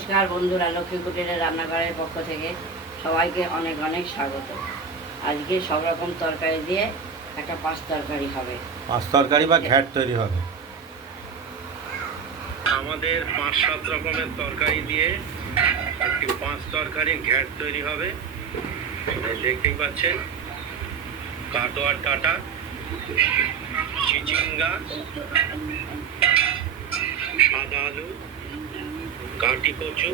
নমস্কার বন্ধুরা, লক্ষ্মী কুটিরের রান্নাঘরের পক্ষ থেকে সবাইকে অনেক অনেক স্বাগত। আজকে সব রকম তরকারি দিয়ে একটা পাঁচ তরকারি হবে। পাঁচ তরকারি বা ঘ্যাট তৈরি হবে। আমাদের 5-7 রকমের তরকারি দিয়ে একটি পাঁচ তরকারি ঘ্যাট তৈরি হবে। দেখতেই পাচ্ছেন, কাটোয়ার ডাঁটা, চিচিঙ্গা, সাদা আলু, কাটি কচু,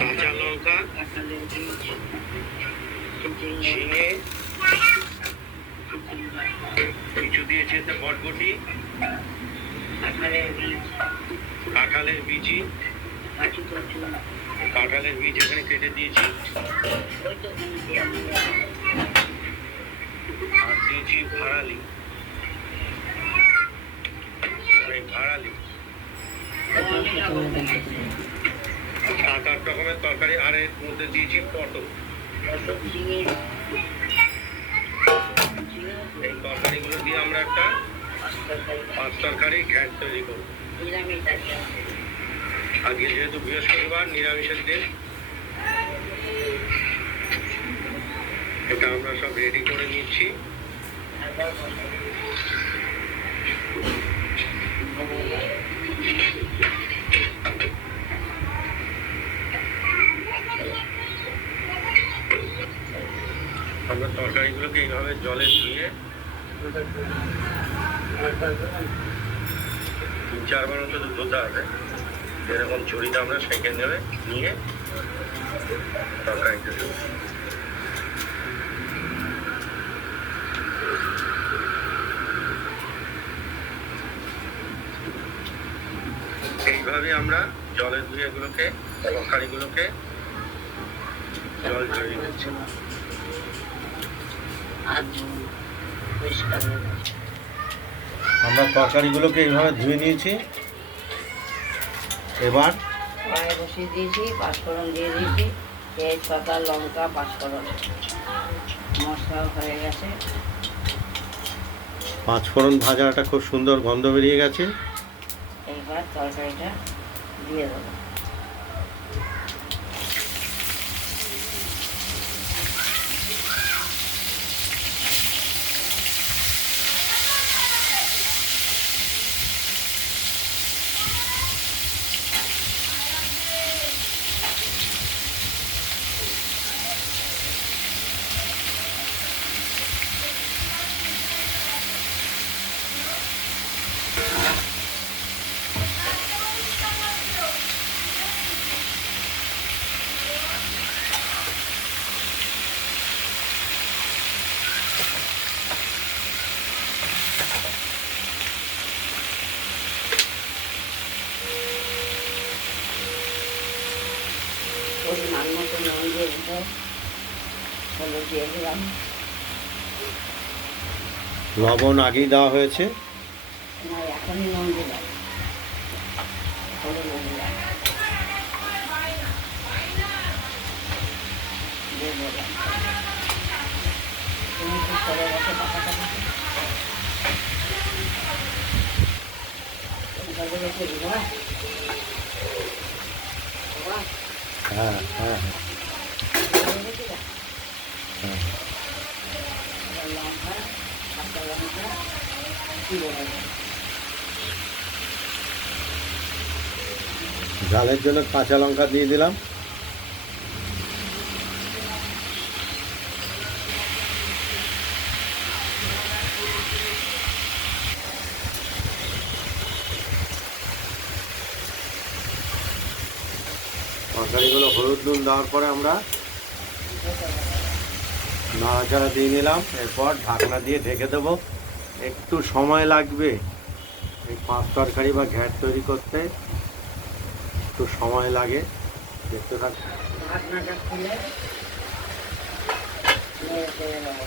কাঁচা লঙ্কা, ঝিঙে, কিছু দিয়েছে এতে বটবটি, কাঁঠালের বিচি, কাঁঠালের বীজ এখানে কেটে দিয়েছি, আর দিয়েছি ভাড়ালি। ভাড়ালি 7-8 রকমের তরকারি। আর এর মধ্যে দিয়েছি পটল। এই তরকারিগুলো দিয়ে আমরা একটা পাঁচ তরকারি ঘ্যাট তৈরি করব। আজকে যেহেতু বৃহস্পতিবার, নিরামিষের দিন, এটা আমরা সব রেডি করে নিচ্ছি। আমরা তরকারিগুলোকে এইভাবে জলে ধুয়ে 3-4 বার অন্তত ধুতে হবে। এরকম ছুরিটা আমরা সেঁকে নিয়ে তরকারিটা দেবো। এইভাবে আমরা জলে ধুয়ে এগুলোকে, তরকারিগুলোকে জল ঝরিয়ে দিচ্ছি। আমরা তরকারিগুলোকে এইভাবে ধুয়ে নিয়েছি। এবার কড়াই বসিয়ে দিয়েছি, পাঁচফোড়ন দিয়ে দিয়েছি, তেজপাতা, লঙ্কা, পাঁচফোড়ন, মশলাও হয়ে গেছে। পাঁচফোড়ন ভাজাটা খুব সুন্দর গন্ধ বেরিয়ে গেছে। এইবার তরকারিটা দিয়ে দেবো। পরিমাণ মতো নুন দিয়ে দিতে, হলুদ দিয়ে দিলাম। লবণ আগেই দেওয়া হয়েছে। না, এখনই নুন দিলাম, হলুদ দিলাম, দিয়ে দিলাম। তুমি কি করে গেছে পাতাটা রেখে দিল। হ্যাঁ হ্যাঁ হ্যাঁ। লঙ্কা, কাঁচা লঙ্কা, ঝালের জন্য কাঁচা লঙ্কা দিয়ে দিলাম। তরকারিগুলো হলুদ নুন দেওয়ার পরে আমরা নাড়াচাড়া দিয়ে নিলাম। এরপর ঢাকনা দিয়ে ঢেকে দেবো। একটু সময় লাগবে এই পাঁচ তরকারি বা ঘ্যাট তৈরি করতে, একটু সময় লাগে। দেখতে থাক। ঢাকনাটা খুলে নেড়ে চেড়ে দেবো।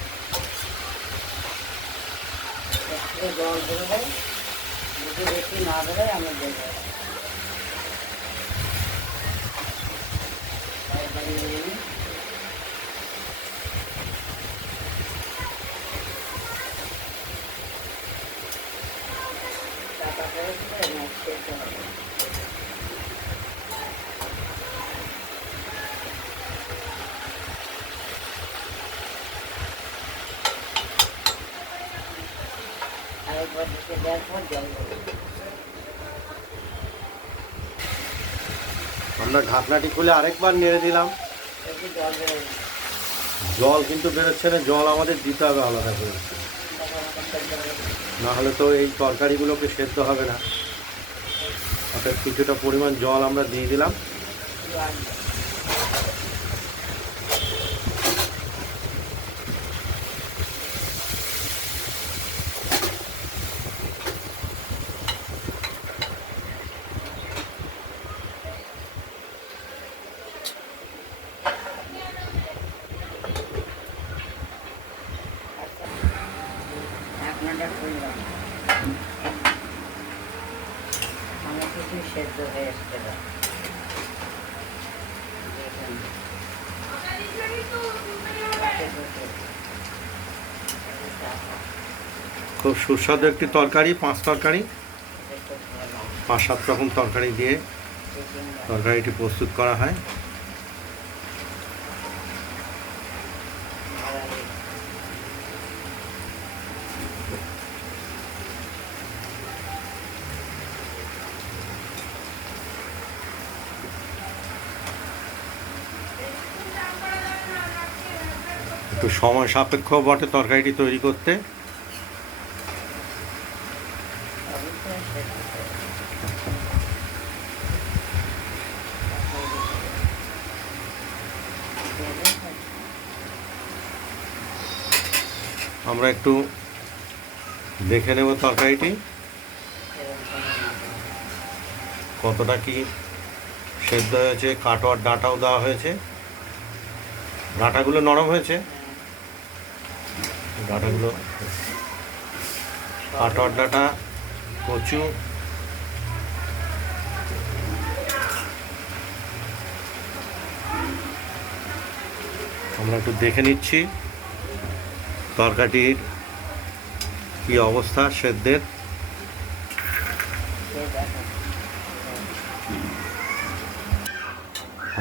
একটু জল দেবো, যদি বেশি না দেবে আমি দেবো। তরকারি নিয়ে টাকা করে দিলে সেদ্ধ হবে। দেওয়ার পর জল দেবো। আমরা ঢাকনাটি খুলে আরেকবার নেড়ে দিলাম। একটু জল বেরোবে। জল কিন্তু বেরোচ্ছে না, জল আমাদের দিতে হবে আলাদা করে, না হলে তো এই তরকারিগুলোকে সেদ্ধ হবে না। অর্থাৎ কিছুটা পরিমাণ জল আমরা দিয়ে দিলাম। ঢাকনাটা খুললাম, অনেক কিছু সেদ্ধ হয়ে এসছে। খুব সুস্বাদু একটি তরকারি, 5 তরকারি, 5-7 রকম তরকারি দিয়ে তরকারিটি প্রস্তুত করা হয়। একটু সময় সাপেক্ষ বটে তরকারিটি তৈরি করতে। আমরা একটু দেখে নেব তরকারিটি কতটা কি সেদ্ধ হয়েছে। কাটোয়ার ডাঁটাও দেওয়া হয়েছে, ডাঁটাগুলো নরম হয়েছে। ডাঁটাগুলো কাটোয়ার ডাঁটা, কচু, আমরা একটু দেখে নিচ্ছি তরকারিটির কি অবস্থা সেদ্ধের।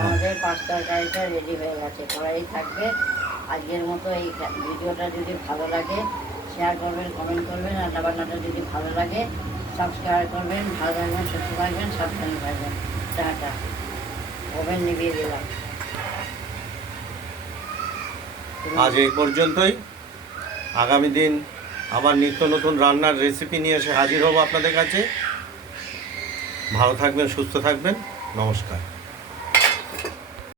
আমাদের 5 তরকারিটা রেডি হয়ে গেছে, কড়াই থাকবে। আজকের মতো এই ভিডিওটা যদি ভালো লাগে শেয়ার করবেন, কমেন্ট করবেন। রান্নাবান্নাটা যদি ভালো লাগে সাবস্ক্রাইব করবেন। ভালো থাকবেন, সুস্থ থাকবেন, সাবধানে থাকবেন। টাটা। ওভেন নিভিয়ে দিলাম। আজ এই পর্যন্তই। আগামী দিন আবার নিত্য নতুন রান্নার রেসিপি নিয়ে এসে হাজির হব আপনাদের কাছে। ভালো থাকবেন, সুস্থ থাকবেন। নমস্কার।